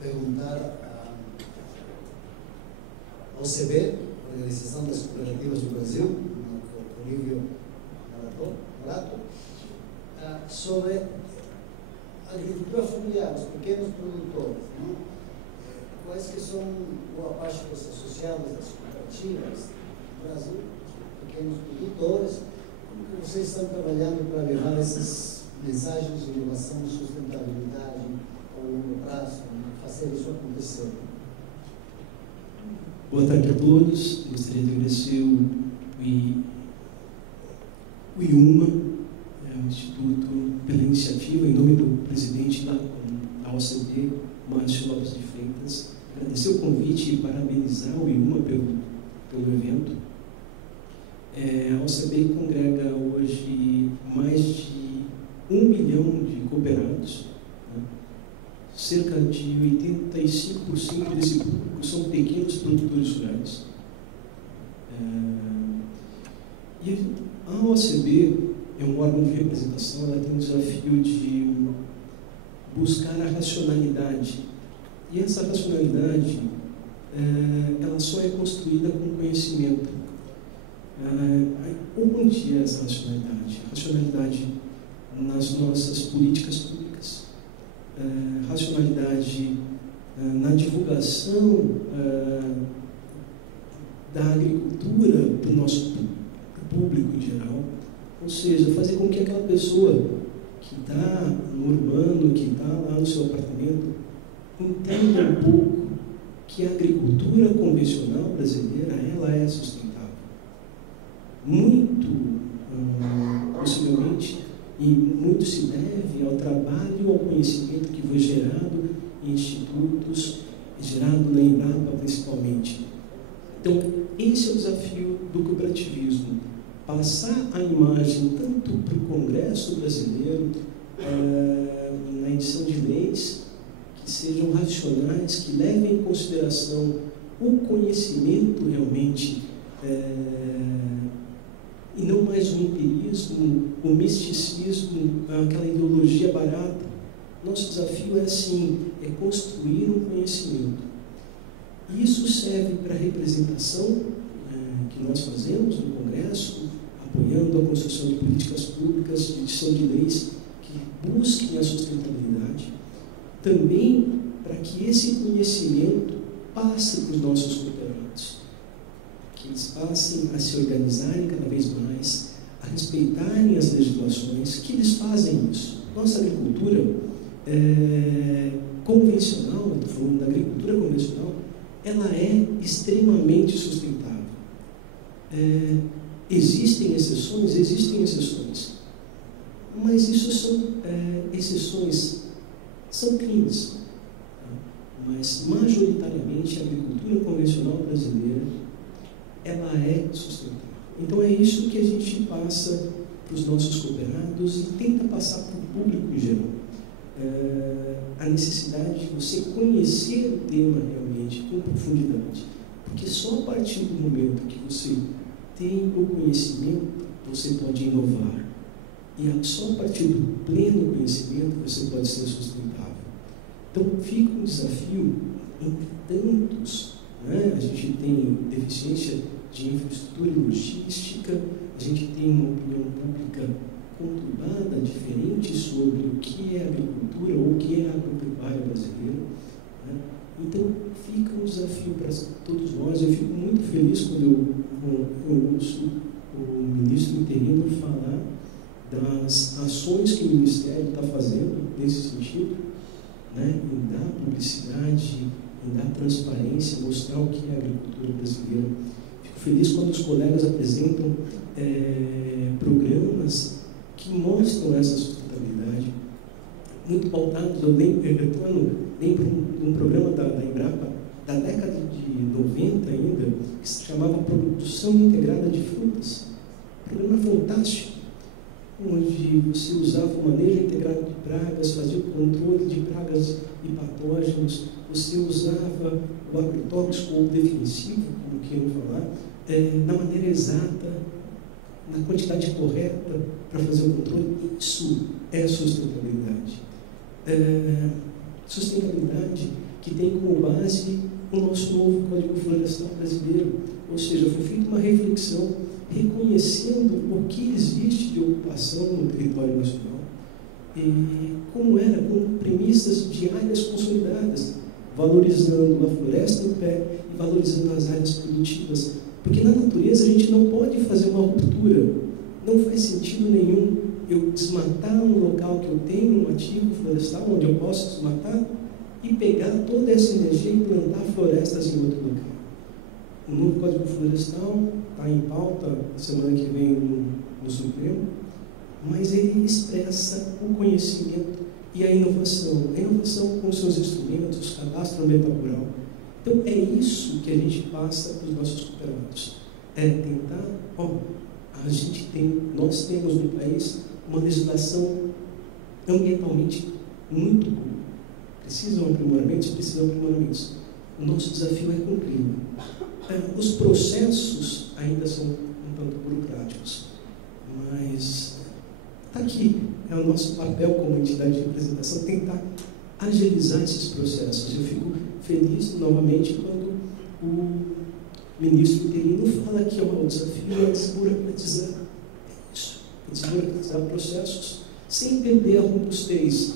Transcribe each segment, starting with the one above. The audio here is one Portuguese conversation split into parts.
perguntar ao CB, Organização das Cooperativas do Brasil, o Olívio Malato, sobre a agricultura familiar, os pequenos produtores, não? Quais que são boa parte dos associados das cooperativas no Brasil, os pequenos produtores, como que vocês estão trabalhando para levar essas mensagens de inovação, sustentabilidade ao longo prazo, fazer isso acontecer? Boa tarde a todos. Eu gostaria de agradecer o IUMA, o Instituto, pela iniciativa, em nome do presidente da OCB, Márcio Lopes de Freitas, agradecer o convite e parabenizar o IUMA pelo evento. A OCB congrega hoje mais de 1 milhão de cooperados, né? Cerca de 85% desse público são pequenos produtores rurais. E a OCB é um órgão de representação, ela tem um desafio de buscar a racionalidade. E essa racionalidade, ela só é construída com conhecimento. Onde é essa racionalidade? Racionalidade nas nossas políticas públicas, racionalidade na divulgação da agricultura para o nosso público em geral, ou seja, fazer com que aquela pessoa que está no urbano, que está lá no seu apartamento, entenda um pouco que a agricultura convencional brasileira, ela é sustentável. Muito, possivelmente, e muito se deve ao trabalho e ao conhecimento que foi gerado em institutos, gerado na Embrapa principalmente. Então, esse é o desafio do cooperativismo, passar a imagem tanto para o Congresso brasileiro, na edição de leis, que sejam racionais, que levem em consideração o conhecimento realmente, e não mais o empirismo, o misticismo, aquela ideologia barata. Nosso desafio é assim, é construir um conhecimento. Isso serve para a representação que nós fazemos no Congresso, apoiando a construção de políticas públicas, de edição de leis que busquem a sustentabilidade. Também para que esse conhecimento passe para os nossos cooperados, que eles passem a se organizarem cada vez mais, a respeitarem as legislações, que eles fazem isso. Nossa agricultura convencional, estou falando da agricultura convencional, ela é extremamente sustentável. Existem exceções, mas isso são exceções, são crimes. Mas, majoritariamente, a agricultura convencional brasileira, ela é sustentável. Então, é isso que a gente passa para os nossos cooperados e tenta passar para o público em geral. A necessidade de você conhecer o tema realmente com profundidade. Porque só a partir do momento que você tem o conhecimento, você pode inovar. E só a partir do pleno conhecimento você pode ser sustentável. Então, fica um desafio entre tantos. Né? A gente tem deficiência de infraestrutura e logística, a gente tem uma opinião pública conturbada, diferente sobre o que é agricultura ou o que é a agropecuária brasileira. Né? Então, fica um desafio para todos nós. Eu fico muito feliz quando eu ouço o ministro interino falar das ações que o Ministério está fazendo nesse sentido, né? Em dar publicidade, em dar transparência, mostrar o que é a agricultura brasileira. Fico feliz quando os colegas apresentam programas que mostram essa sustentabilidade, muito pautados. Eu lembro de um programa da Embrapa, da década de 90 ainda, que se chamava Produção Integrada de Frutas. Um programa fantástico, onde você usava o manejo integrado de pragas, fazia o controle de pragas e patógenos, você usava o agrotóxico ou defensivo, como queiram falar, na maneira exata, na quantidade correta para fazer o controle. Isso é sustentabilidade. Sustentabilidade que tem como base o nosso novo Código Florestal brasileiro, ou seja, foi feita uma reflexão reconhecendo o que existe de ocupação no território nacional e como era, com premissas de áreas consolidadas, valorizando a floresta em pé e valorizando as áreas produtivas. Porque na natureza a gente não pode fazer uma ruptura, não faz sentido nenhum eu desmatar um local que eu tenho um ativo florestal, onde eu posso desmatar, e pegar toda essa energia e plantar florestas em outro local. O novo Código Florestal está em pauta semana que vem no Supremo, mas ele expressa o conhecimento e a inovação com seus instrumentos, cadastro ambiental rural. Então é isso que a gente passa para os nossos cooperados, é tentar, nós temos no país uma legislação ambientalmente muito boa. Precisam aprimoramentos. O nosso desafio é cumpri-la. Os processos ainda são um tanto burocráticos, mas está aqui, é o nosso papel como entidade de representação, tentar agilizar esses processos. Eu fico feliz novamente quando o ministro interino fala que o desafio é desburocratizar. É isso, desburocratizar processos sem perder a robustez,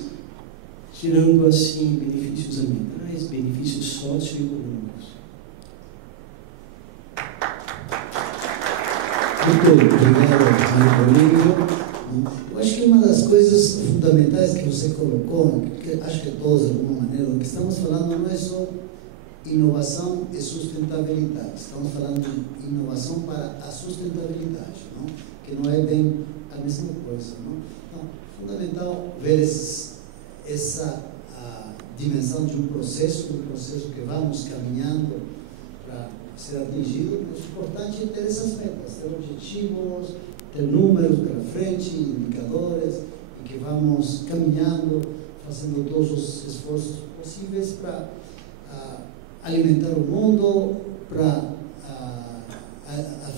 gerando assim benefícios ambientais, benefícios socioeconômicos. Muito obrigado, Rodrigo. Eu acho que uma das coisas fundamentais que você colocou, que acho que todos de alguma maneira, o que estamos falando não é só inovação e sustentabilidade, estamos falando de inovação para a sustentabilidade, não? Que não é bem a mesma coisa. Não? Então, é fundamental ver essa dimensão de um processo que vamos caminhando para ser atingido. Mas o importante é ter essas metas, ter objetivos, ter números pela frente, indicadores, e que vamos caminhando, fazendo todos os esforços possíveis para alimentar o mundo, para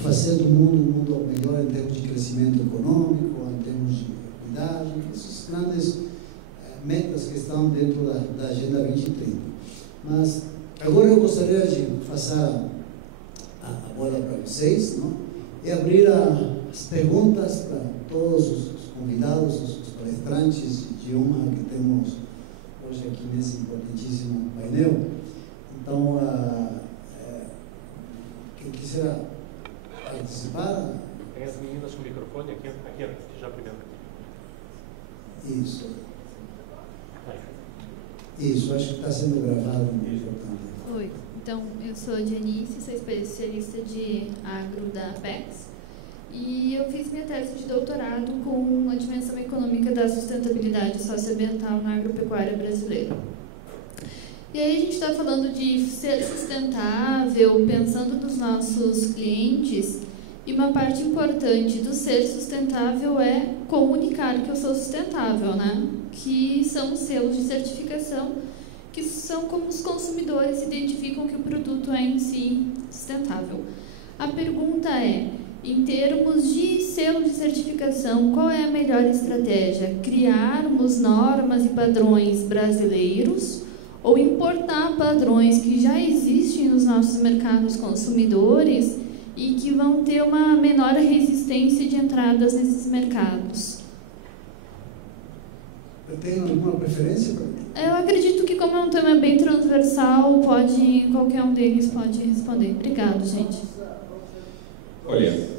fazer do mundo um mundo melhor em termos de crescimento econômico, em termos de equidade, essas grandes metas que estão dentro da Agenda 2030. Mas agora eu gostaria de passar a bola para vocês, não? E abrir as perguntas para todos os convidados, os palestrantes de idioma que temos hoje aqui nesse importantíssimo painel. Então, quem quiser participar... Tem as meninas com o microfone aqui já primeiro. Isso. Isso, acho que está sendo gravado. Oi, então eu sou a Janice, sou especialista de agro da Apex e eu fiz minha tese de doutorado com a dimensão econômica da sustentabilidade socioambiental na agropecuária brasileira. E aí a gente está falando de ser sustentável, pensando nos nossos clientes, e uma parte importante do ser sustentável é comunicar que eu sou sustentável, né? Que são os selos de certificação, que são como os consumidores identificam que o produto é em si sustentável. A pergunta é, em termos de selo de certificação, qual é a melhor estratégia? Criarmos normas e padrões brasileiros ou importar padrões que já existem nos nossos mercados consumidores e que vão ter uma menor resistência de entradas nesses mercados? Tem alguma preferência para mim? Eu acredito que, como é um tema bem transversal, qualquer um deles pode responder. Obrigado, gente. Olha,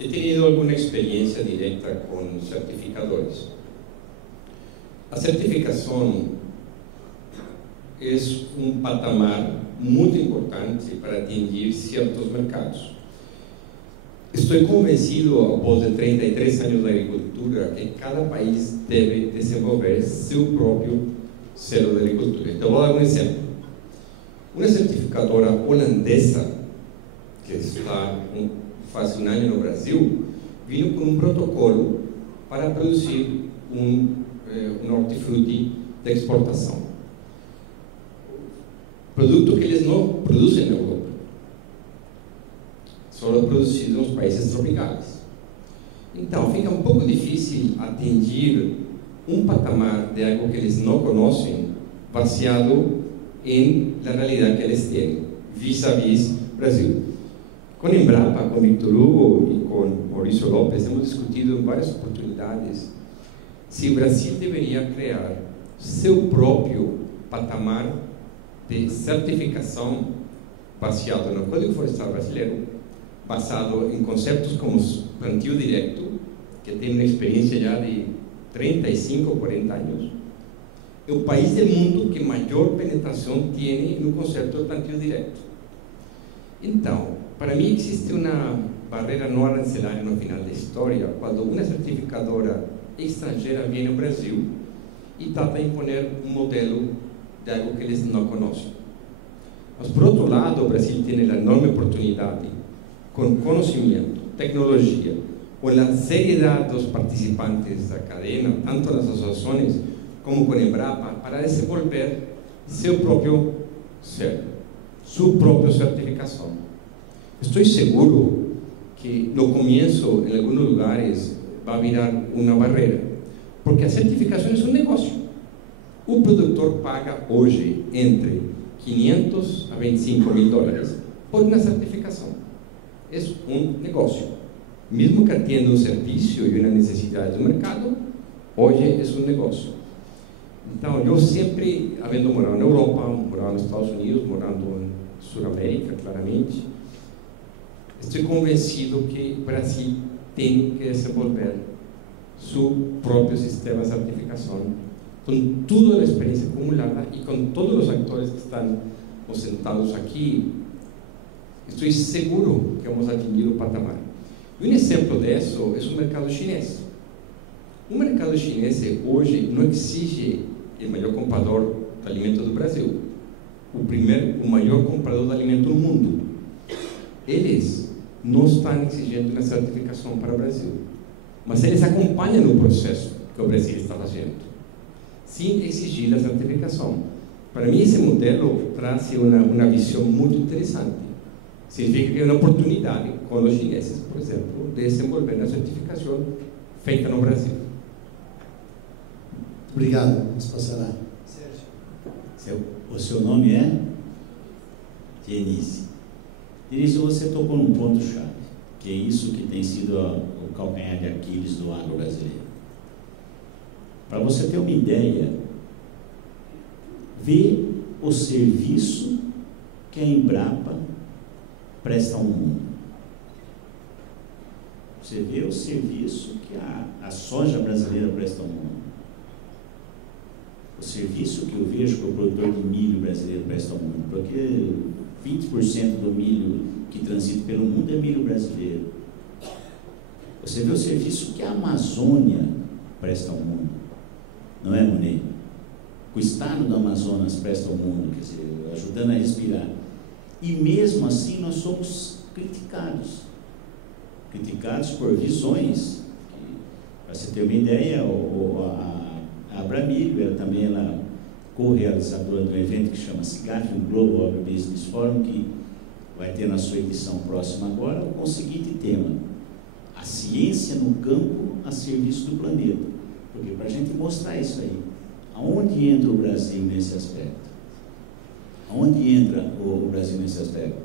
he tenido alguna experiencia directa con certificadores. La certificación es un patamar muy importante para atingir ciertos mercados. Estoy convencido, após de 33 anos de agricultura, que cada país deve desenvolver seu próprio selo de agricultura. Então, vou dar um exemplo. Uma certificadora holandesa, que está faz um ano no Brasil, veio com um protocolo para produzir um hortifruti de exportação. Produto que eles não produzem na Europa. Só produzido nos países tropicais. Então, fica um pouco difícil atingir um patamar de algo que eles não conhecem baseado en la realidad que ellos tienen, vis-a-vis Brasil. Con Embrapa, con Víctor Hugo y con Mauricio López hemos discutido en varias oportunidades si Brasil debería crear su propio patamar de certificación baseado en el Código Florestal brasileño, basado en conceptos como plantio directo, que tiene una experiencia ya de 35 o 40 años. El país del mundo que mayor penetración tiene en un concepto de plantio directo. Entonces, para mí existe una barreira no arancelaria no final da história, quando uma certificadora estrangeira vem ao Brasil e trata de imponer um modelo de algo que eles não conhecem. Mas, por outro lado, o Brasil tem a enorme oportunidade, com conhecimento, tecnologia, com a seriedade dos participantes da cadena, tanto nas associações como com a Embrapa, para desenvolver seu próprio ser, sua própria certificação. Estou seguro que no começo, em alguns lugares, vai virar uma barreira, porque a certificação é um negócio. O produtor paga hoje entre 500 a 25 mil dólares por uma certificação. É um negócio. Mesmo que atenda um serviço e uma necessidade do mercado, hoje é um negócio. Então, eu sempre, havendo morado na Europa, morado nos Estados Unidos, morando em Sudamérica, claramente, estou convencido que o Brasil tem que desenvolver seu próprio sistema de certificação, com toda a experiência acumulada e com todos os atores que estão sentados aqui. Estou seguro que vamos atingir o patamar. E um exemplo disso é o mercado chinês. O mercado chinês hoje não exige o maior comprador de alimento do Brasil, o maior comprador de alimento do mundo. Eles não estão exigindo uma certificação para o Brasil, mas eles acompanham o processo que o Brasil está fazendo, sem exigir a certificação. Para mim, esse modelo traz uma visão muito interessante. Significa que é uma oportunidade com os chineses, por exemplo, de desenvolver a certificação feita no Brasil. Obrigado. Vamos passar a Sérgio. O seu nome é? Denise. Denise, você tocou num ponto-chave, que é isso que tem sido o calcanhar de Aquiles do agro brasileiro. Para você ter uma ideia, vê o serviço que a Embrapa presta ao mundo. Você vê o serviço que a soja brasileira presta ao mundo. O serviço que eu vejo que o produtor de milho brasileiro presta ao mundo, porque 20% do milho que transita pelo mundo é milho brasileiro. Você vê o serviço que a Amazônia presta ao mundo, não é, Monet? O estado do Amazonas presta ao mundo, quer dizer, ajudando a respirar. E mesmo assim nós somos criticados por visões. Para você ter uma ideia, a Abramilho, ela co-realizadora de um evento que chama-se Gaffin Global Agribusiness Forum, que vai ter na sua edição próxima agora, com o seguinte tema: a ciência no campo a serviço do planeta. Porque para a gente mostrar isso aí, aonde entra o Brasil nesse aspecto? Aonde entra o Brasil nesse aspecto?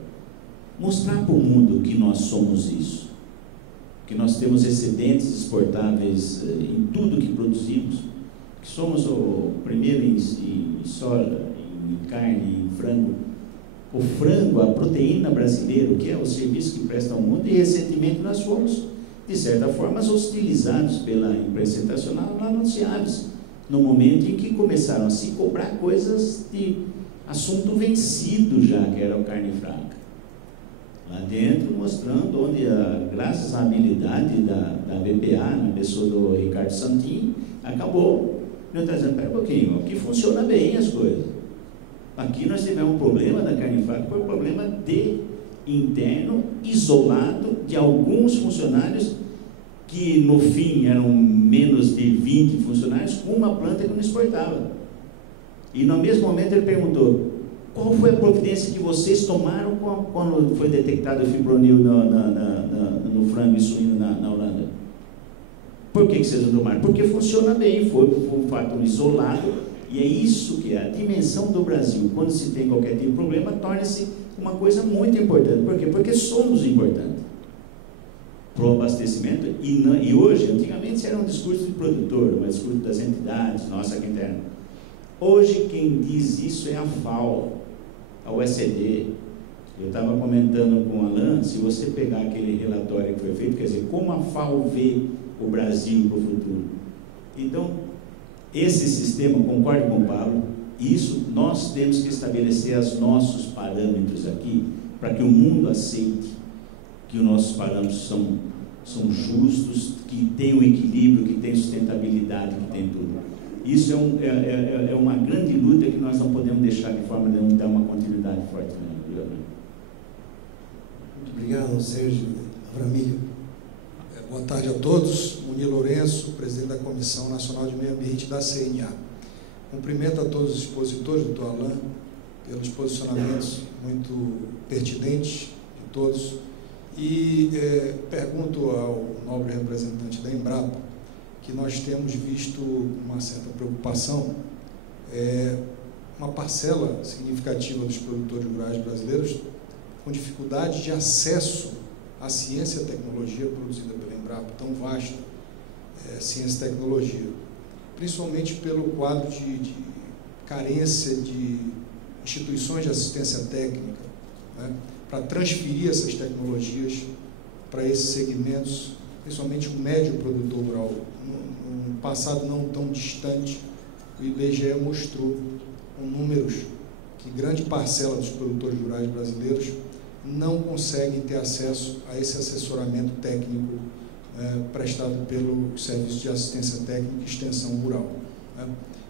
Mostrar para o mundo que nós somos isso, que nós temos excedentes exportáveis em tudo que produzimos, que somos o primeiro em soja, em carne, em frango. O frango, a proteína brasileira, que é o serviço que presta ao mundo, e recentemente nós fomos, de certa forma, hostilizados pela imprensa internacional lá no Ciaves, no momento em que começaram a se cobrar coisas de assunto vencido já, que era o carne fraca. Lá dentro, mostrando onde, graças à habilidade da BPA, na pessoa do Ricardo Santin, acabou. Eu estou dizendo, espera um pouquinho, aqui funciona bem as coisas. Aqui nós tivemos um problema da carne fraca, foi um problema interno, isolado, de alguns funcionários, que no fim eram menos de 20 funcionários, com uma planta que não exportava. E no mesmo momento ele perguntou, qual foi a providência que vocês tomaram quando foi detectado o fipronil no frango e suíno na Holanda? Por que vocês não tomaram? Porque funciona bem, foi um fator isolado E é isso que é a dimensão do Brasil. Quando se tem qualquer tipo de problema, torna-se uma coisa muito importante. Por quê? Porque somos importantes para o abastecimento. E hoje, antigamente, era um discurso de produtor, um discurso das entidades, nossa aqui interna. Hoje, quem diz isso é a FAO, a OECD. Eu estava comentando com o Alain, se você pegar aquele relatório que foi feito, quer dizer, como a FAO vê o Brasil para o futuro. Então, esse sistema, concordo com o Pablo, isso nós temos que estabelecer os nossos parâmetros aqui, para que o mundo aceite que os nossos parâmetros são justos, que tem um equilíbrio, que tem sustentabilidade, que tem tudo. Isso é uma grande luta que nós não podemos deixar de forma de não dar uma continuidade forte. Muito obrigado, Sérgio Avramilho. Boa tarde a todos. Munir Lourenço, presidente da Comissão Nacional de Meio Ambiente da CNA. Cumprimento a todos os expositores, doutor Alain, pelos posicionamentos muito pertinentes de todos. E pergunto ao nobre representante da Embrapa, que nós temos visto uma certa preocupação, uma parcela significativa dos produtores rurais brasileiros com dificuldade de acesso à ciência e tecnologia produzida pela Embrapa, tão vasta, ciência e tecnologia, principalmente pelo quadro de carência de instituições de assistência técnica, né, para transferir essas tecnologias para esses segmentos, principalmente o médio produtor rural. No passado não tão distante, o IBGE mostrou com números que grande parcela dos produtores rurais brasileiros não conseguem ter acesso a esse assessoramento técnico prestado pelo Serviço de Assistência Técnica e Extensão Rural.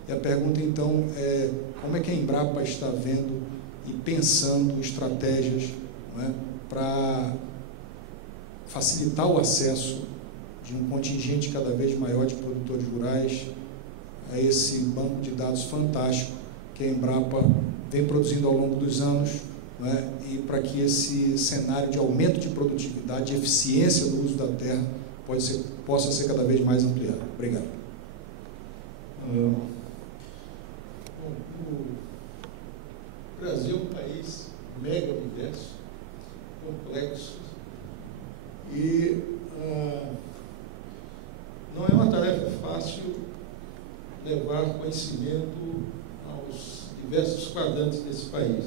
E a pergunta, então, é como é que a Embrapa está vendo e pensando estratégias para facilitar o acesso de um contingente cada vez maior de produtores rurais a esse banco de dados fantástico que a Embrapa vem produzindo ao longo dos anos, e para que esse cenário de aumento de produtividade, de eficiência do uso da terra possa ser cada vez mais ampliado. Obrigado. O Brasil é um país mega diverso, complexo, e não é uma tarefa fácil levar conhecimento aos diversos quadrantes desse país.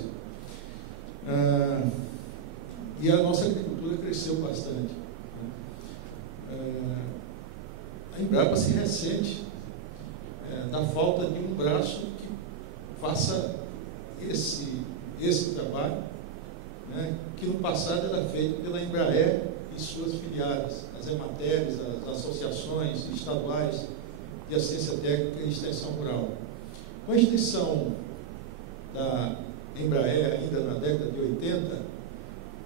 E a nossa agricultura cresceu bastante. A Embrapa se ressente da falta de um braço que faça esse trabalho, que no passado era feito pela Embraer e suas filiadas, as EMATERs, as associações estaduais de assistência técnica e extensão rural. Com a extinção da Embraer, ainda na década de 80,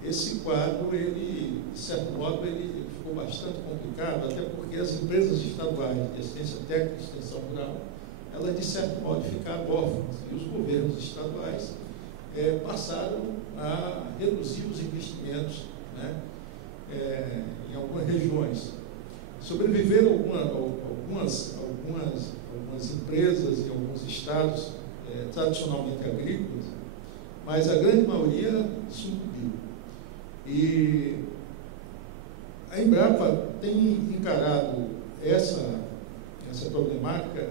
esse quadro, ele, de certo modo, ele ficou bastante complicado, até porque as empresas estaduais de assistência técnica e extensão rural, elas, de certo modo, ficaram órfãs, e os governos estaduais passaram a reduzir os investimentos, em algumas regiões. Sobreviveram algumas empresas em alguns estados tradicionalmente agrícolas, mas a grande maioria sucumbiu. E a Embrapa tem encarado essa problemática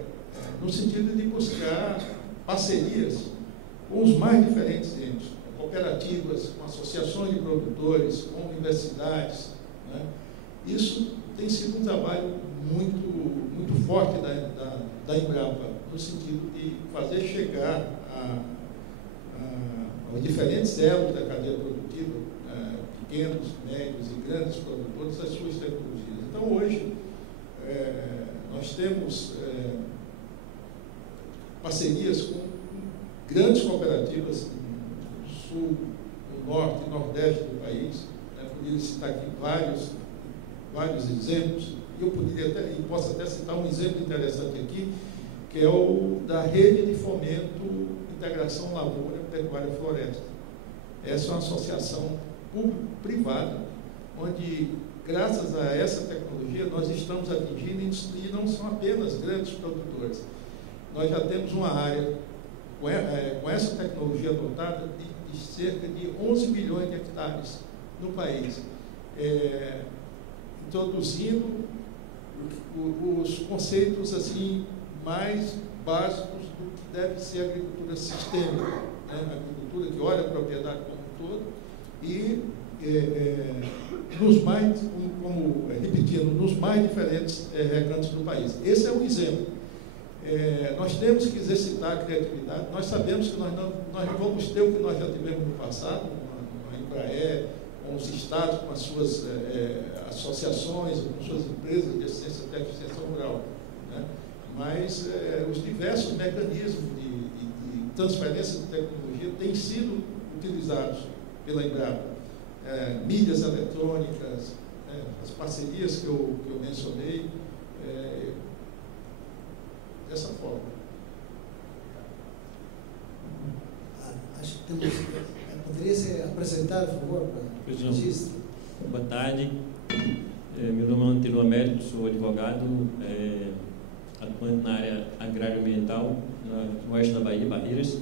no sentido de buscar parcerias com os mais diferentes entes, com cooperativas, com associações de produtores, com universidades. Isso tem sido um trabalho muito forte da Embrapa, no sentido de fazer chegar aos diferentes elos da cadeia produtiva, pequenos, médios e grandes produtores, as suas tecnologias. Então, hoje, nós temos parcerias com grandes cooperativas no sul, no norte e nordeste do país. Poderia citar aqui vários exemplos, e eu posso até citar um exemplo interessante aqui, que é o da Rede de Fomento Integração Lavoura, Pecuária e Floresta. Essa é uma associação público-privada, onde, graças a essa tecnologia, nós estamos atingindo, e não são apenas grandes produtores, nós já temos uma área, com essa tecnologia adotada, de cerca de 11 milhões de hectares no país, introduzindo os conceitos assim mais básicos do que deve ser a agricultura sistêmica, né? A agricultura que olha a propriedade como um todo e nos mais diferentes recantos do país. Esse é um exemplo. Nós temos que exercitar a criatividade. Nós sabemos que nós não vamos ter o que nós já tivemos no passado, uma Embraer, com os estados, com as suas associações, com suas empresas de assistência técnica e extensão rural, né? Mas os diversos mecanismos de transferência de tecnologia têm sido utilizados pela Embrapa. Mídias eletrônicas, as parcerias que eu mencionei, dessa forma. Acho que temos. Poderia se apresentar, por favor, para o registro? Boa tarde. Meu nome é Antônio Américo, sou advogado, atuante na área agrário-ambiental, no oeste da Bahia, Barreiras.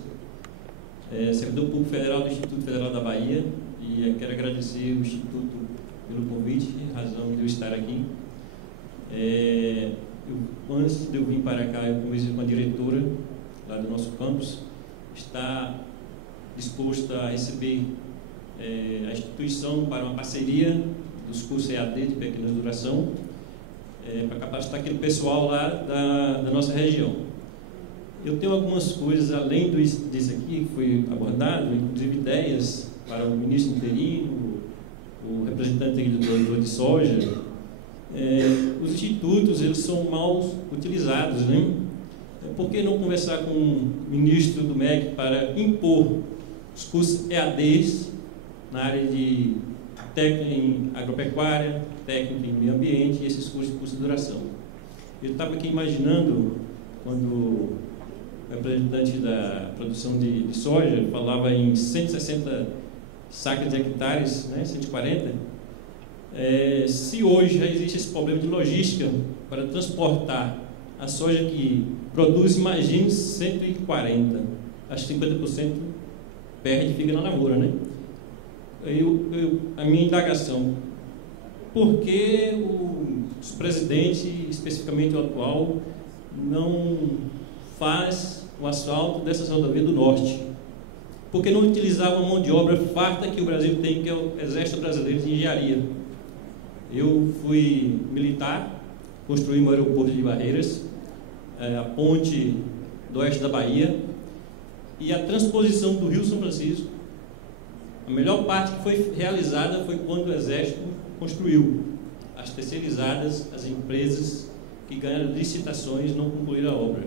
Servidor público federal do Instituto Federal da Bahia, e quero agradecer o Instituto pelo convite, razão de eu estar aqui. Antes de eu vir para cá, eu conversei com a diretora lá do nosso campus, está disposta a receber a instituição para uma parceria dos cursos EAD de pequena duração, para capacitar aquele pessoal lá da nossa região. Eu tenho algumas coisas, além disso aqui, que foi abordado, inclusive ideias para o ministro interino, o representante do produtor de soja. Os institutos, eles são mal utilizados, né? Por que não conversar com o ministro do MEC para impor os cursos EADs na área de técnica em agropecuária, técnica em meio ambiente e esses cursos de duração? Eu estava aqui imaginando, quando o representante da produção de soja falava em 160 sacas de hectares, né, 140, se hoje já existe esse problema de logística para transportar a soja que produz, imagine 140, acho que 50% perde e fica na lavoura, né? A minha indagação, por que os presidentes, especificamente o atual, não faz o asfalto dessas rodovias do norte? Por que não utilizava a mão de obra farta que o Brasil tem, que é o Exército Brasileiro de Engenharia? Eu fui militar, construí um aeroporto de Barreiras, a ponte do oeste da Bahia, e a transposição do Rio São Francisco, a melhor parte que foi realizada foi quando o Exército construiu. As terceirizadas, as empresas que ganharam licitações não concluíram a obra.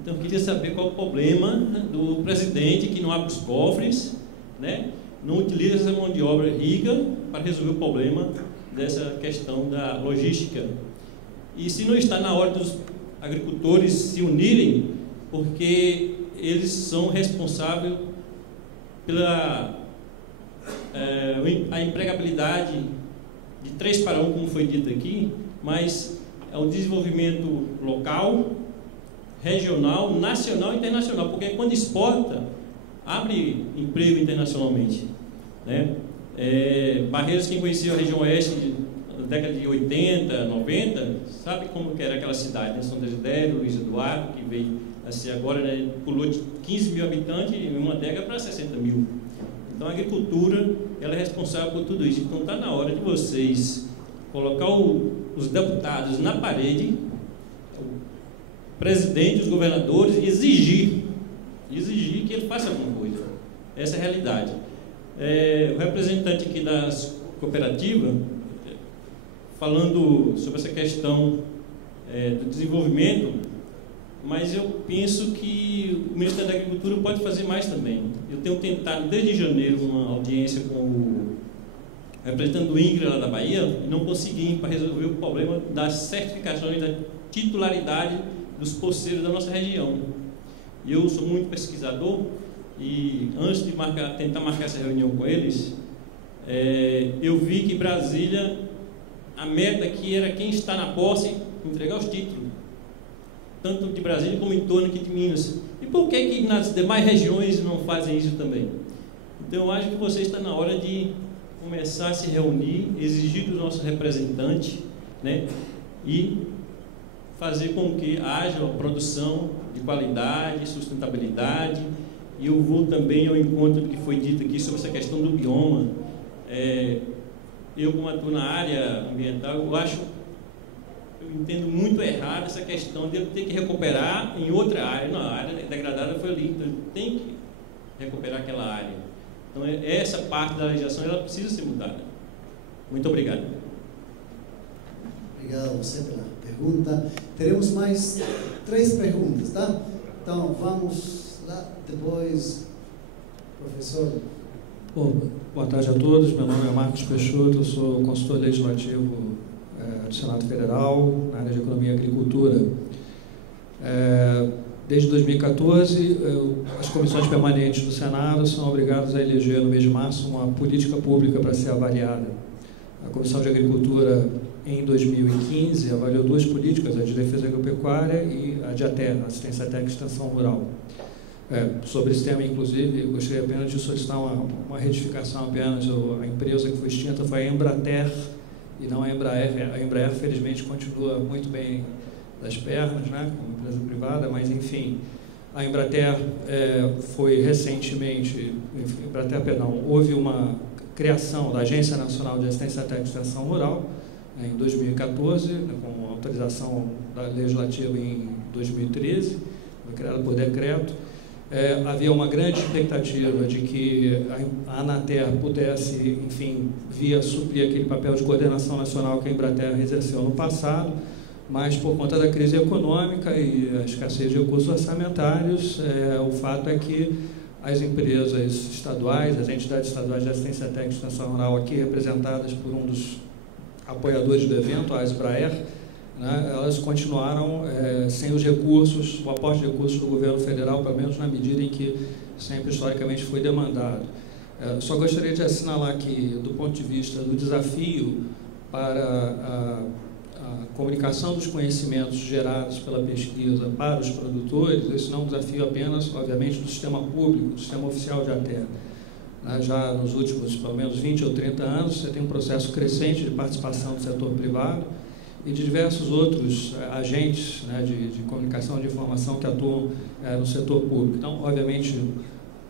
Então, eu queria saber qual o problema do presidente que não abre os cofres, né? Não utiliza essa mão de obra rica para resolver o problema dessa questão da logística. E se não está na hora dos agricultores se unirem, porque eles são responsáveis pela a empregabilidade de 3 para 1, como foi dito aqui, mas é o desenvolvimento local, regional, nacional e internacional, porque quando exporta, abre emprego internacionalmente, né? Barreiras, quem conhecia a região oeste na década de 80, 90, sabe como que era aquela cidade, né? São Desidério, Luiz Eduardo, que veio assim agora, né? Pulou de 15 mil habitantes em uma década para 60 mil. Então, a agricultura, ela é responsável por tudo isso. Então, está na hora de vocês colocar os deputados na parede, o presidente, os governadores, e exigir que ele faça alguma coisa. Essa é a realidade. O representante aqui das cooperativas, falando sobre essa questão do desenvolvimento, mas eu penso que o Ministério da Agricultura pode fazer mais também. Eu tenho tentado desde janeiro uma audiência com o representante do INCRA lá da Bahia e não consegui para resolver o problema das certificações da titularidade dos poceiros da nossa região. Eu sou muito pesquisador e antes de tentar marcar essa reunião com eles, eu vi que Brasília, a meta aqui era quem está na posse entregar os títulos. tanto de Brasília como em torno aqui de Minas. E por que nas demais regiões não fazem isso também? Então, eu acho que você está na hora de começar a se reunir, exigir dos nossos representantes, né, e fazer com que haja uma produção de qualidade, sustentabilidade. E eu vou também ao encontro do que foi dito aqui sobre essa questão do bioma. Eu, como atuo na área ambiental, eu entendo muito errado essa questão de eu ter que recuperar em outra área. Não, a área degradada foi ali, então tem que recuperar aquela área. Então, essa parte da legislação ela precisa ser mudada. Muito obrigado. Obrigado a você pela pergunta. Teremos mais 3 perguntas, tá? Então, vamos lá, depois, professor. Bom, boa tarde a todos. Meu nome é Marcos Peixoto, eu sou consultor legislativo do Senado Federal, na área de Economia e Agricultura. Desde 2014, as comissões permanentes do Senado são obrigadas a eleger no mês de março uma política pública para ser avaliada. A Comissão de Agricultura, em 2015, avaliou 2 políticas, a de defesa agropecuária e a de ATE, Assistência Técnica e Extensão Rural. Sobre esse tema, inclusive, eu gostaria apenas de solicitar uma retificação apenas. A empresa que foi extinta foi a Embrater e não a Embraer. A Embraer, felizmente, continua muito bem das pernas, né, como empresa privada, mas, enfim, a Embrater foi recentemente, houve uma criação da Agência Nacional de Assistência Técnica e Extensão Rural, em 2014, com autorização legislativa em 2013, foi criada por decreto. Havia uma grande expectativa de que a Anater pudesse, enfim, suprir aquele papel de coordenação nacional que a Embrater exerceu no passado, mas por conta da crise econômica e a escassez de recursos orçamentários, o fato é que as empresas estaduais, as entidades estaduais de assistência técnica e extensão rural aqui representadas por um dos apoiadores do evento, a Embraer, né, elas continuaram sem os recursos, o aporte de recursos do governo federal, pelo menos na medida em que sempre historicamente foi demandado. Só gostaria de assinalar que, do ponto de vista do desafio para a comunicação dos conhecimentos gerados pela pesquisa para os produtores, esse não é um desafio apenas, obviamente, do sistema público, do sistema oficial de ATE. Já nos últimos, pelo menos, 20 ou 30 anos, você tem um processo crescente de participação do setor privado e de diversos outros agentes, né, de comunicação de informação que atuam no setor público. Então, obviamente,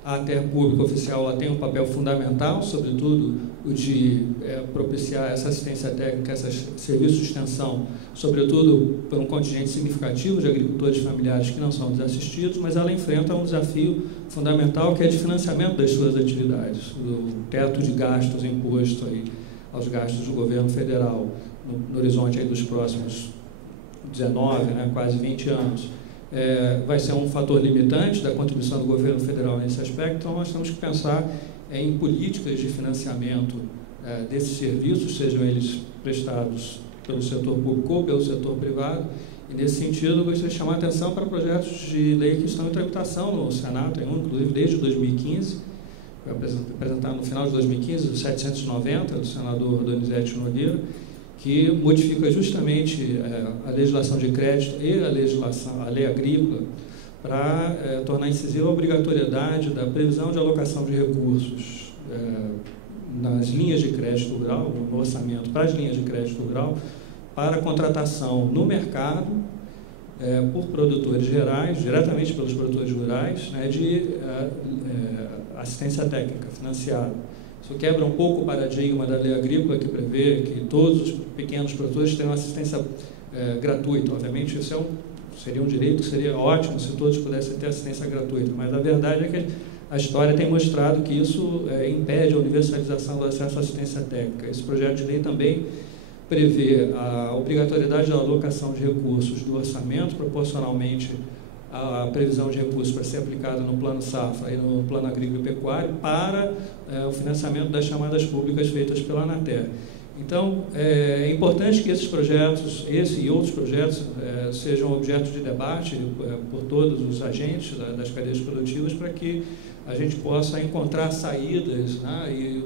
a ATE pública oficial ela tem um papel fundamental, sobretudo o de propiciar essa assistência técnica, esses serviços de extensão, sobretudo por um contingente significativo de agricultores familiares que não são desassistidos, mas ela enfrenta um desafio fundamental que é de financiamento das suas atividades, o teto de gastos imposto aí aos gastos do governo federal no horizonte aí dos próximos 19, quase 20 anos. Vai ser um fator limitante da contribuição do governo federal nesse aspecto, então nós temos que pensar em políticas de financiamento desses serviços, sejam eles prestados pelo setor público ou pelo setor privado, e nesse sentido eu gostaria de chamar a atenção para projetos de lei que estão em tramitação no Senado, inclusive desde 2015, foi apresentado no final de 2015, o 790, do senador Donizete Nogueira, que modifica justamente a legislação de crédito e a lei agrícola para tornar incisiva a obrigatoriedade da previsão de alocação de recursos nas linhas de crédito rural, no orçamento para as linhas de crédito rural, para a contratação no mercado por produtores rurais, diretamente pelos produtores rurais, de assistência técnica financiada. Isso quebra um pouco o paradigma da lei agrícola, que prevê que todos os pequenos produtores tenham assistência gratuita. Obviamente, isso seria um direito que seria ótimo se todos pudessem ter assistência gratuita, mas a verdade é que a história tem mostrado que isso impede a universalização do acesso à assistência técnica. Esse projeto de lei também prevê a obrigatoriedade da alocação de recursos do orçamento proporcionalmente à previsão de recursos para ser aplicada no plano safra e no plano agrícola e pecuário para o financiamento das chamadas públicas feitas pela Anater. Então, é importante que esses projetos, esse e outros projetos, sejam objeto de debate por todos os agentes das cadeias produtivas para que a gente possa encontrar saídas e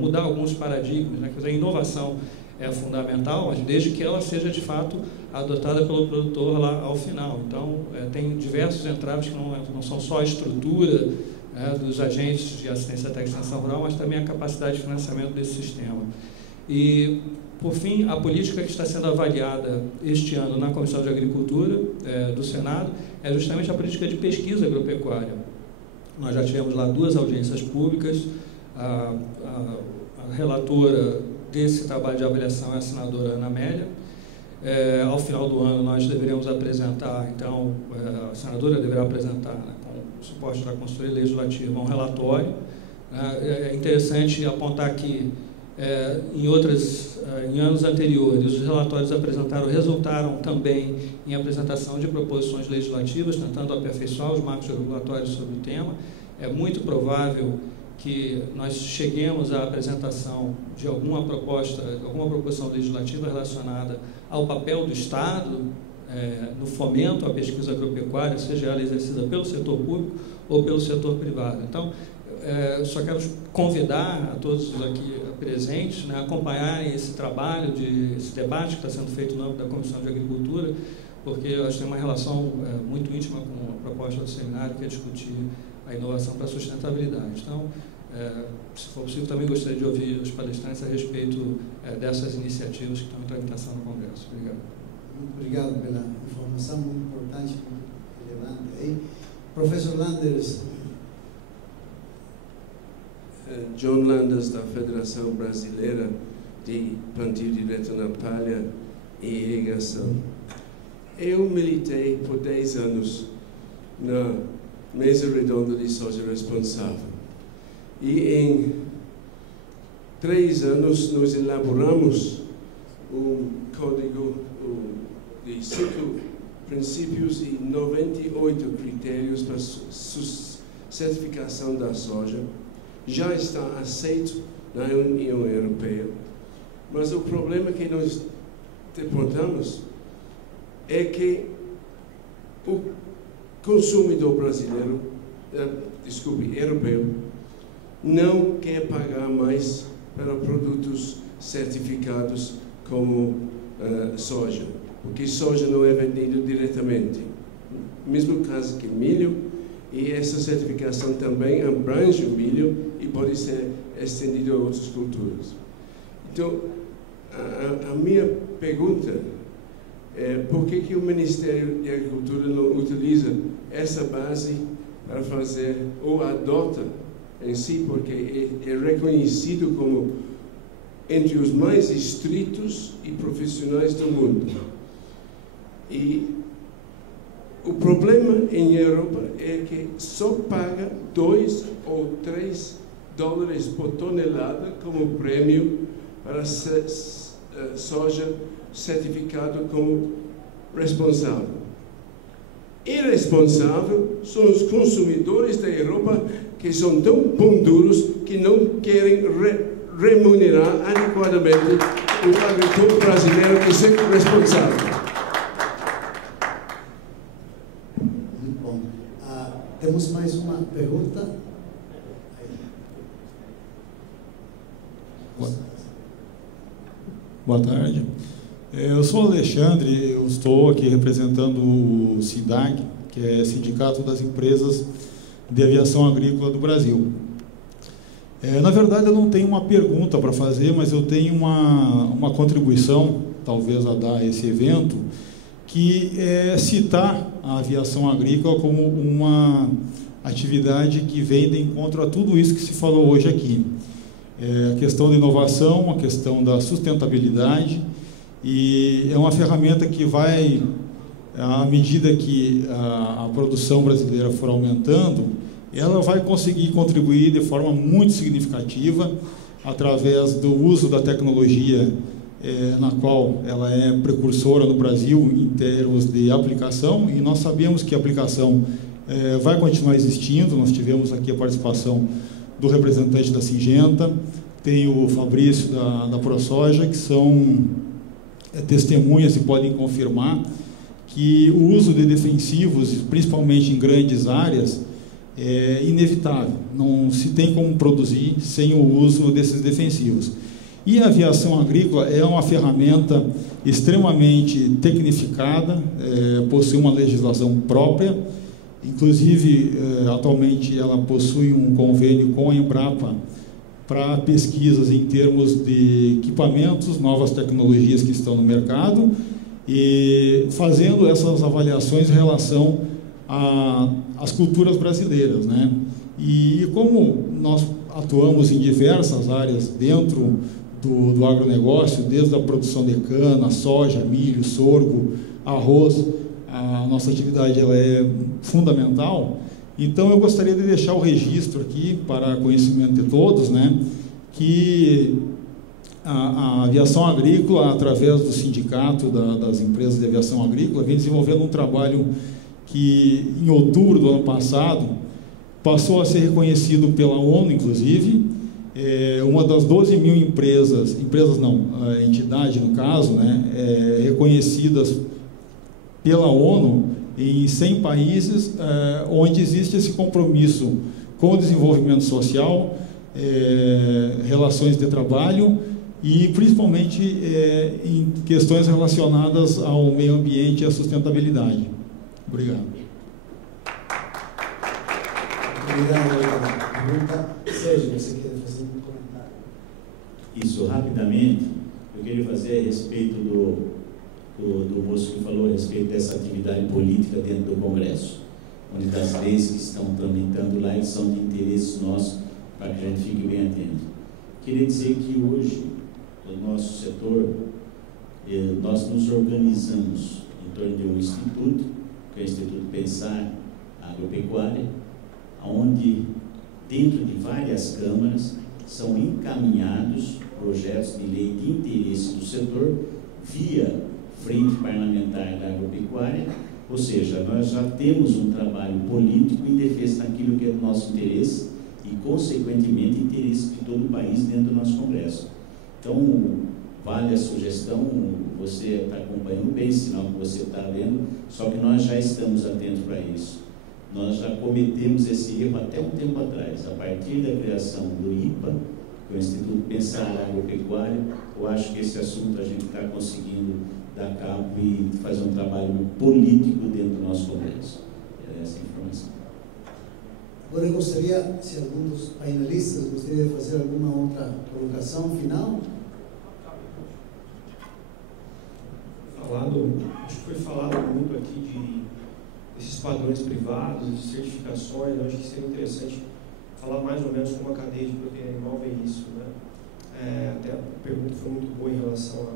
mudar alguns paradigmas. Quer dizer, a inovação é fundamental, mas desde que ela seja de fato adotada pelo produtor lá ao final. Então, tem diversos entraves que não são só a estrutura dos agentes de assistência técnica e extensão rural, mas também a capacidade de financiamento desse sistema. E, por fim, a política que está sendo avaliada este ano na Comissão de Agricultura do Senado é justamente a política de pesquisa agropecuária. Nós já tivemos lá 2 audiências públicas, a relatora desse trabalho de avaliação é a senadora Ana Amélia. Ao final do ano, nós deveremos apresentar, então, a senadora deverá apresentar, com o suporte da consultoria legislativa, um relatório. É interessante apontar que, em anos anteriores, os relatórios resultaram também em apresentação de proposições legislativas, tentando aperfeiçoar os marcos regulatórios sobre o tema. É muito provável que nós cheguemos à apresentação de alguma proposição legislativa relacionada ao papel do Estado no fomento à pesquisa agropecuária, seja ela exercida pelo setor público ou pelo setor privado. Então, só quero convidar a todos aqui presentes, a acompanharem esse trabalho, esse debate que está sendo feito no âmbito da Comissão de Agricultura, porque eu acho que tem uma relação muito íntima com a proposta do seminário, que é discutir a inovação para a sustentabilidade. Então, se for possível, também gostaria de ouvir os palestrantes a respeito dessas iniciativas que estão em tramitação no Congresso. Obrigado. Muito obrigado pela informação muito importante, muito relevante aí. Professor Landers. John Landers, da Federação Brasileira de Plantio Direto na Palha e Irrigação. Eu militei por 10 anos na Mesa Redonda de Soja Responsável. E em 3 anos nós elaboramos um código de 5 princípios e 98 critérios para certificação da soja. Já está aceito na União Europeia, mas o problema que nós deportamos é que o consumidor brasileiro, europeu, não quer pagar mais para produtos certificados como soja, porque soja não é vendido diretamente. Mesmo caso que milho, e essa certificação também abrange o milho e pode ser estendido a outras culturas. Então, a minha pergunta é por que o Ministério da Agricultura não utiliza essa base para fazer, ou adota em si, porque é reconhecido como entre os mais estritos e profissionais do mundo. E o problema em Europa é que só paga 2 ou 3 dólares por tonelada como prêmio para soja certificado como responsável. Irresponsável são os consumidores da Europa que são tão pão duros que não querem remunerar adequadamente o agricultor brasileiro que é responsável. Muito bom. Temos mais uma pergunta. Boa tarde. Eu sou Alexandre, eu estou aqui representando o SINDAG, que é Sindicato das Empresas de Aviação Agrícola do Brasil. Na verdade, eu não tenho uma pergunta para fazer, mas eu tenho uma contribuição, talvez, a dar a esse evento, que é citar a aviação agrícola como uma atividade que vem de encontro a tudo isso que se falou hoje aqui. A questão da inovação, a questão da sustentabilidade, e é uma ferramenta que vai, à medida que a produção brasileira for aumentando, ela vai conseguir contribuir de forma muito significativa através do uso da tecnologia na qual ela é precursora no Brasil em termos de aplicação, e nós sabemos que a aplicação vai continuar existindo. Nós tivemos aqui a participação do representante da Singenta, tem o Fabrício da ProSoja, que são testemunhas e podem confirmar que o uso de defensivos, principalmente em grandes áreas, é inevitável. Não se tem como produzir sem o uso desses defensivos. E a aviação agrícola é uma ferramenta extremamente tecnificada, possui uma legislação própria, inclusive, atualmente ela possui um convênio com a Embrapa para pesquisas em termos de equipamentos, novas tecnologias que estão no mercado, e fazendo essas avaliações em relação às culturas brasileiras, né? E como nós atuamos em diversas áreas dentro do agronegócio, desde a produção de cana, soja, milho, sorgo, arroz, a nossa atividade ela é fundamental. Então eu gostaria de deixar o registro aqui para conhecimento de todos, né, que a aviação agrícola, através do sindicato das empresas de aviação agrícola, vem desenvolvendo um trabalho que em outubro do ano passado passou a ser reconhecido pela ONU, inclusive, uma das 12 mil entidades no caso, né, reconhecidas pela ONU em 100 países, onde existe esse compromisso com o desenvolvimento social, relações de trabalho e principalmente em questões relacionadas ao meio ambiente e à sustentabilidade. Obrigado. Obrigado. Pergunta, Sérgio, você quer fazer um comentário? Isso, rapidamente, eu queria fazer a respeito do moço que falou a respeito dessa atividade política dentro do Congresso, onde das leis que estão tramitando lá eles são de interesse nosso, para que a gente fique bem atento. Queria dizer que hoje, no nosso setor, nós nos organizamos em torno de um instituto, que é o Instituto Pensar Agropecuária, onde, dentro de várias câmaras, são encaminhados projetos de lei de interesse do setor via Frente Parlamentar da Agropecuária, ou seja, nós já temos um trabalho político em defesa daquilo que é do nosso interesse e, consequentemente, interesse de todo o país dentro do nosso Congresso. Então, vale a sugestão, você está acompanhando bem, sinal que você está vendo, só que nós já estamos atentos para isso. Nós já cometemos esse erro até um tempo atrás, a partir da criação do IPA, que é o Instituto Pensar Agropecuária. Eu acho que esse assunto a gente está conseguindo dar cabo e fazer um trabalho político dentro do nosso Congresso. É essa a informação. Agora eu gostaria, se algum dos painelistas gostaria de fazer alguma outra colocação final. Acho que foi falado muito aqui desses padrões privados, de certificações. Eu acho que seria interessante falar mais ou menos como a cadeia de proteína animal vê isso, né? Até a pergunta foi muito boa em relação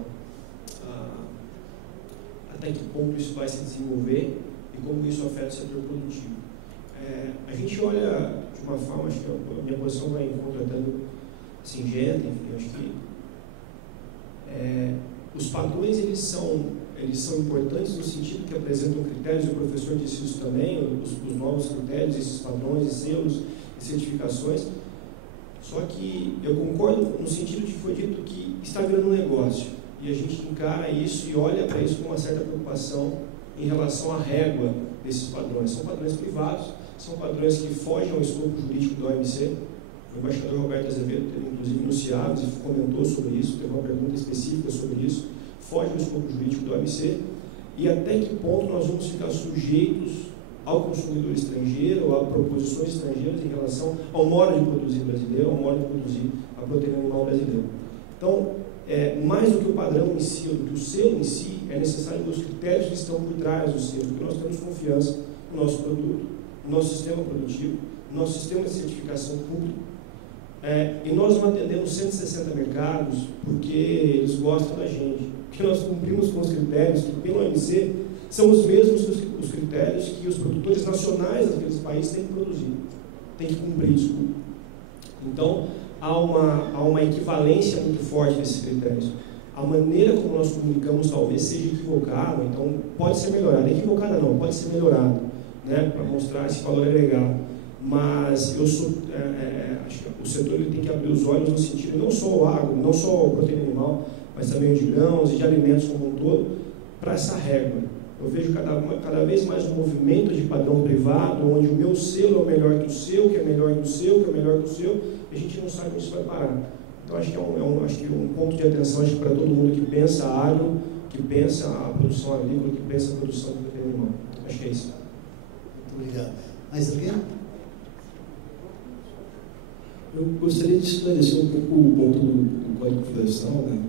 até que ponto isso vai se desenvolver e como isso afeta o setor produtivo. A gente olha de uma forma, acho que a minha posição vai em contra até do Singenta, enfim, acho que os padrões eles são importantes no sentido que apresentam critérios, e o professor disse isso também, os novos critérios, esses padrões e selos e certificações. Só que eu concordo no sentido de que foi dito que está virando um negócio. E a gente encara isso e olha para isso com uma certa preocupação em relação à régua desses padrões. São padrões privados, são padrões que fogem ao escopo jurídico do OMC. O embaixador Roberto Azevedo teve, inclusive, no CIAVES e comentou sobre isso, teve uma pergunta específica sobre isso. Foge do escopo jurídico do OMC. E até que ponto nós vamos ficar sujeitos ao consumidor estrangeiro ou a proposições estrangeiras em relação ao modo de produzir brasileiro, ao modo de produzir a proteína animal brasileira. Então, mais do que o padrão em si, ou do que o selo em si, é necessário ver os critérios que estão por trás do selo, porque nós temos confiança no nosso produto, no nosso sistema produtivo, no nosso sistema de certificação público. E nós não atendemos 160 mercados porque eles gostam da gente, porque nós cumprimos com os critérios que, pelo OMC, são os mesmos os critérios que os produtores nacionais daqueles países têm que produzir, têm que cumprir, desculpa. Então, há uma equivalência muito forte desses critérios. A maneira como nós comunicamos talvez seja equivocada, então pode ser melhorada. Equivocada não, pode ser melhorada, né, para mostrar esse valor agregado. Mas acho que o setor ele tem que abrir os olhos no sentido, não só o agro, não só a proteína animal, mas também o de grãos e de alimentos como um todo, para essa régua. Eu vejo cada vez mais um movimento de padrão privado, onde o meu selo é o melhor que o seu, que é melhor que o seu, que é melhor que o seu, e a gente não sabe onde isso vai parar. Então, acho que acho que um ponto de atenção para todo mundo que pensa agro, que pensa a produção agrícola, que pensa a produção de proteína animal. Acho que é isso. Muito obrigado. Mais alguém? Eu gostaria de esclarecer um pouco o ponto do Código Florestal, né?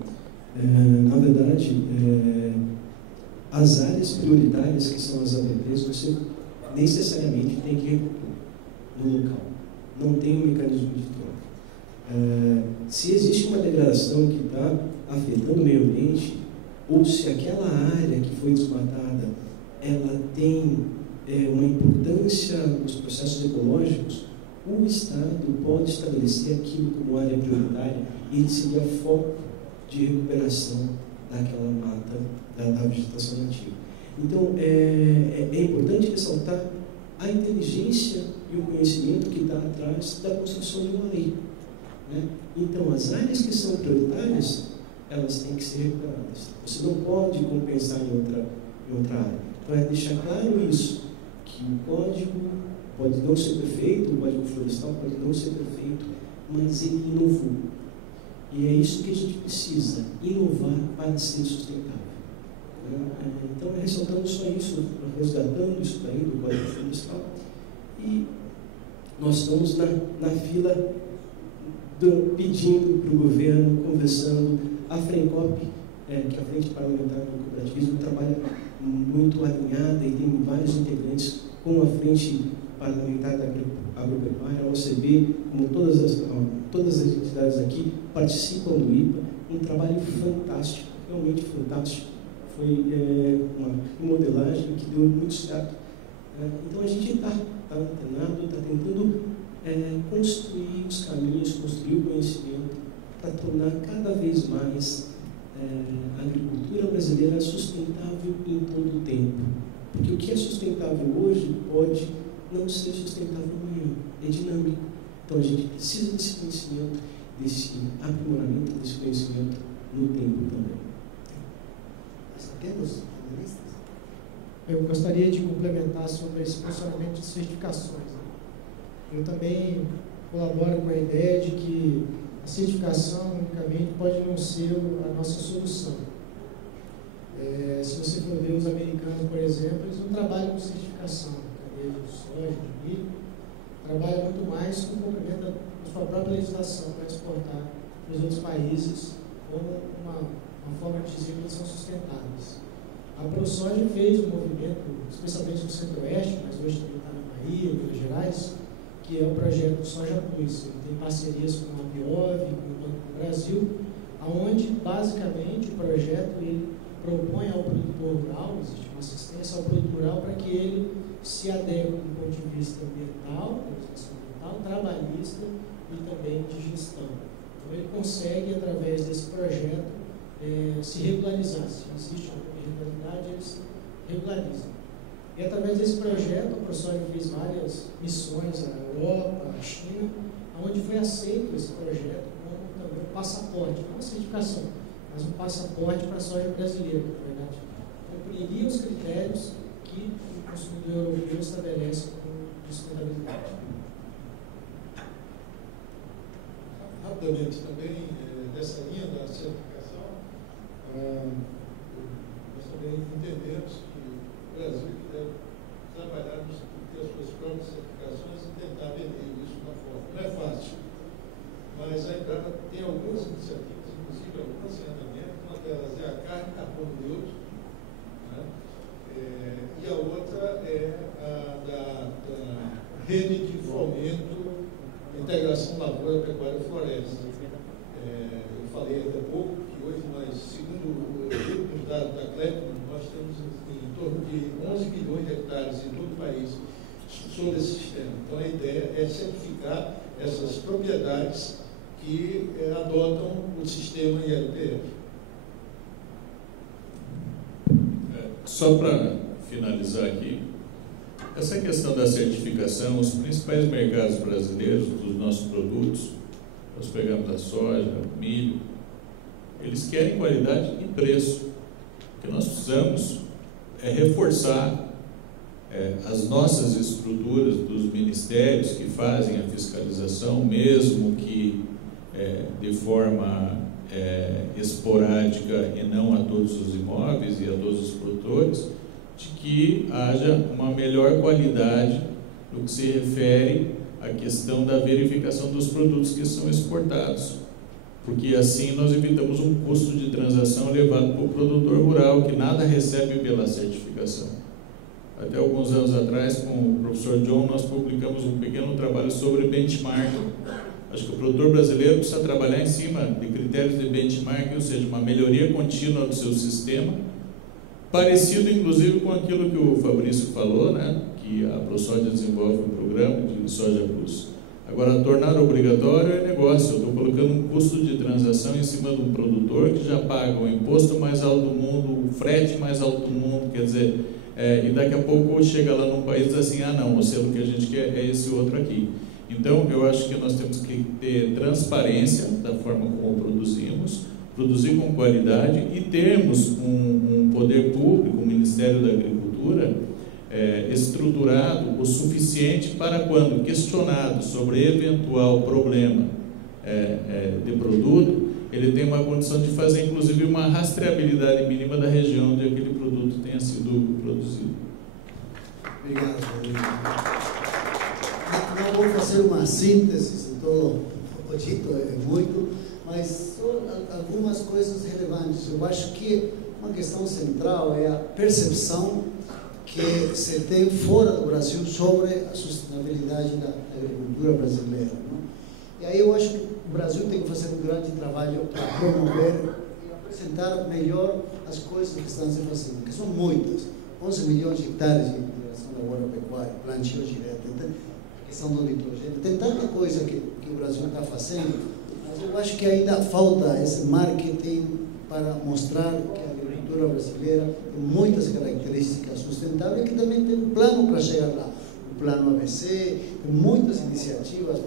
Na verdade, as áreas prioritárias, que são as APPs, você necessariamente tem que repor no local. Não tem um mecanismo de troca. Se existe uma degradação que está afetando o meio ambiente, ou se aquela área que foi desmatada, ela tem uma importância nos processos ecológicos, o Estado pode estabelecer aquilo como área prioritária e ele seria foco de recuperação daquela mata, da vegetação nativa. Então, é importante ressaltar a inteligência e o conhecimento que está atrás da construção de uma lei, né? Então, as áreas que são prioritárias, elas têm que ser recuperadas. Você não pode compensar em outra área. Então, é deixar claro isso, que o código pode não ser perfeito, o Código Florestal pode não ser perfeito, mas ele inovou. E é isso que a gente precisa, inovar para ser sustentável. Então, ressaltando só isso, resgatando isso daí do Código Florestal, e nós estamos na fila pedindo para o governo, conversando. A FRENCOP, que é a Frente Parlamentar do Cooperativismo, trabalha muito alinhada e tem vários integrantes com a Frente Parlamentar da Agropecuária, a OCB, como todas as entidades aqui, participam do IPA, um trabalho fantástico, realmente fantástico. Foi uma modelagem que deu muito certo. Então a gente está antenado, está tentando construir os caminhos, construir o conhecimento, para tornar cada vez mais a agricultura brasileira sustentável em todo o tempo. Porque o que é sustentável hoje pode não ser sustentável amanhã, é dinâmico. Então a gente precisa desse conhecimento, desse aprimoramento desse conhecimento no tempo também. Eu gostaria de complementar sobre esse funcionamento de certificações. Eu também colaboro com a ideia de que a certificação unicamente pode não ser a nossa solução. Se você for ver os americanos, por exemplo, eles não trabalham com certificação, cadeia de soja, de milho, trabalham muito mais com o cumprimento da sua própria legislação para exportar para os outros países como uma forma de dizer que eles são sustentáveis. A ProSoja fez um movimento, especialmente no Centro-Oeste, mas hoje também está na Bahia, Minas Gerais, que é o projeto Soja Plus. Ele tem parcerias com a Biov, com o Banco do Brasil, onde, basicamente, o projeto ele propõe ao produtor rural, existe uma assistência ao produtor rural para que ele se adeque do ponto de vista ambiental, trabalhista e também de gestão. Então, ele consegue, através desse projeto, se regularizar. Se existe alguma irregularidade, ele se regulariza. E através desse projeto, a ProSoja fez várias missões à Europa, à China, onde foi aceito esse projeto como também um passaporte, não uma certificação, mas um passaporte para a soja brasileira, na verdade. Cumpriria os critérios que o consumidor europeu estabelece com sustentabilidade. Rapidamente também, nessa linha da certificação, nós também entendemos que o Brasil deve trabalhar no sentido de ter as suas próprias certificações e tentar vender isso na forma. Não é fácil, mas a Embrapa tem algumas iniciativas, inclusive algumas em andamento. Uma delas é a carne carbono neutro, né? E a outra é a da rede de fomento, integração lavoura-pecuária-floresta. Eu falei até pouco que hoje nós, segundo os dados da CLEP, nós temos em torno de 11 milhões de hectares em todo o país sobre esse sistema. Então a ideia é certificar essas propriedades que adotam o sistema ILPF. Só para finalizar aqui, essa questão da certificação, os principais mercados brasileiros dos nossos produtos, nós pegamos a soja, milho, eles querem qualidade e preço. O que nós precisamos é reforçar as nossas estruturas dos ministérios que fazem a fiscalização, mesmo que de forma esporádica e não a todos os imóveis e a todos os produtores, de que haja uma melhor qualidade no que se refere à questão da verificação dos produtos que são exportados, porque assim nós evitamos um custo de transação elevado para o produtor rural, que nada recebe pela certificação. Até alguns anos atrás, com o professor John, nós publicamos um pequeno trabalho sobre benchmark. Acho que o produtor brasileiro precisa trabalhar em cima de critérios de benchmark, ou seja, uma melhoria contínua do seu sistema, parecido inclusive com aquilo que o Fabrício falou, né, que a ProSoja desenvolve um programa de soja plus. Agora, tornar obrigatório é negócio. Eu estou colocando um custo de transação em cima de um produtor que já paga o imposto mais alto do mundo, o frete mais alto do mundo, quer dizer, e daqui a pouco chega lá num país e diz assim, não, o selo que a gente quer é esse outro aqui. Então, eu acho que nós temos que ter transparência da forma como produzimos, produzir com qualidade e termos um poder público, o Ministério da Agricultura, estruturado o suficiente para quando questionado sobre eventual problema de produto, ele tem uma condição de fazer inclusive uma rastreabilidade mínima da região onde aquele produto tenha sido produzido. Obrigado, Rodrigo. Não vou fazer uma síntese de todo o dito, é muito, mas só algumas coisas relevantes. Eu acho que uma questão central é a percepção que se tem fora do Brasil sobre a sustentabilidade da agricultura brasileira, não? E aí eu acho que o Brasil tem que fazer um grande trabalho para promover e apresentar melhor as coisas que estão se fazendo, que são muitas, 11 milhões de hectares de integração da agropecuária, plantio direto, a questão do nitrogênio, tem tanta coisa que o Brasil está fazendo, mas eu acho que ainda falta esse marketing para mostrar que a agricultura brasileira tem muitas características sustentáveis, que também tem um plano para chegar lá, o plano ABC, tem muitas iniciativas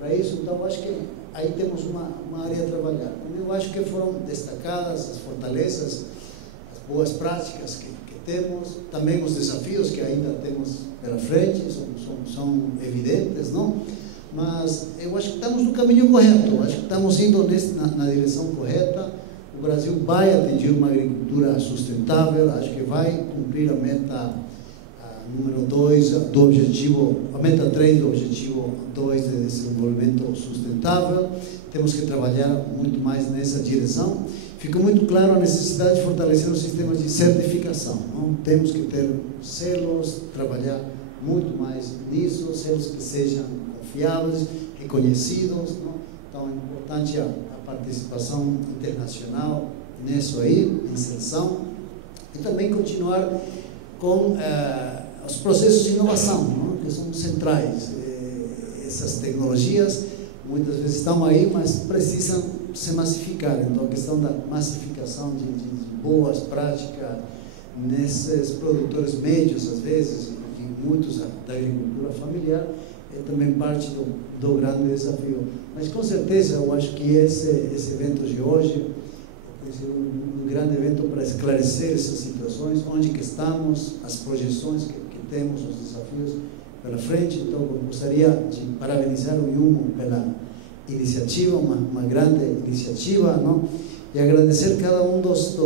para isso. Então eu acho que aí temos uma área a trabalhar. Eu acho que foram destacadas as fortalezas, as boas práticas que temos, também os desafios que ainda temos pela frente, são evidentes, não? Mas eu acho que estamos no caminho correto, acho que estamos indo na direção correta. O Brasil vai atingir uma agricultura sustentável, acho que vai cumprir a meta número 2 do objetivo, a meta 3 do objetivo 2 de desenvolvimento sustentável. Temos que trabalhar muito mais nessa direção. Ficou muito claro a necessidade de fortalecer os sistemas de certificação, não? Temos que ter selos, trabalhar muito mais nisso, selos que sejam confiáveis, reconhecidos, não? Então é importante a participação internacional nisso aí, inserção, e também continuar com os processos de inovação, não? Que são centrais. Essas tecnologias muitas vezes estão aí, mas precisam se massificar. Então a questão da massificação de boas práticas nesses produtores médios, às vezes, e muitos da agricultura familiar, é também parte do grande desafio. Mas com certeza eu acho que esse evento de hoje tem sido um grande evento para esclarecer essas situações, onde que estamos, as projeções que temos, os desafios pela frente. Então eu gostaria de parabenizar o IUMO pela iniciativa, uma grande iniciativa, não? E agradecer cada um dos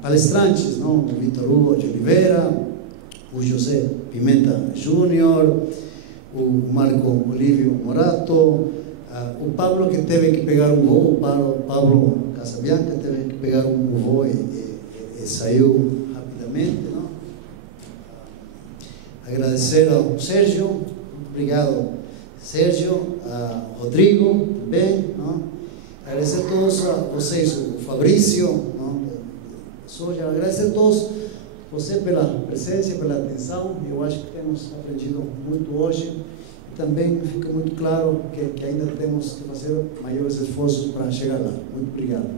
palestrantes, não? O Vitor Hugo de Oliveira, o José Pimenta Júnior, o Marco Olívio Morato, o Pablo, que teve que pegar um voo, Pablo Casabianca teve que pegar um voo e saiu rapidamente, não? Agradecer ao Sérgio, muito obrigado, Sérgio, a Rodrigo também, não? Agradecer a todos vocês, o Fabrício, não? Soja, agradecer a todos você pela presença e pela atenção. Eu acho que temos aprendido muito hoje. E também fica muito claro que ainda temos que fazer maiores esforços para chegar lá. Muito obrigado.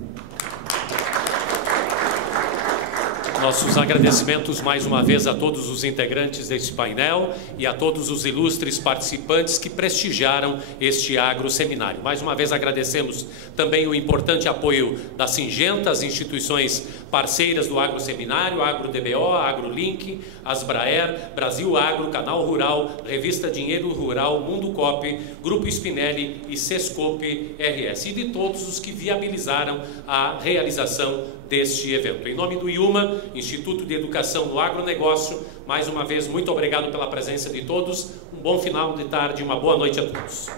Nossos agradecimentos mais uma vez a todos os integrantes deste painel e a todos os ilustres participantes que prestigiaram este agroseminário. Mais uma vez agradecemos também o importante apoio da Singenta, as instituições parceiras do agroseminário, AgroDBO, AgroLink, Asbraer, Brasil Agro, Canal Rural, Revista Dinheiro Rural, Mundo Cop, Grupo Spinelli e Sescope RS, e de todos os que viabilizaram a realização deste evento. Em nome do IUMA, Instituto de Educação do Agronegócio, mais uma vez, muito obrigado pela presença de todos, um bom final de tarde e uma boa noite a todos.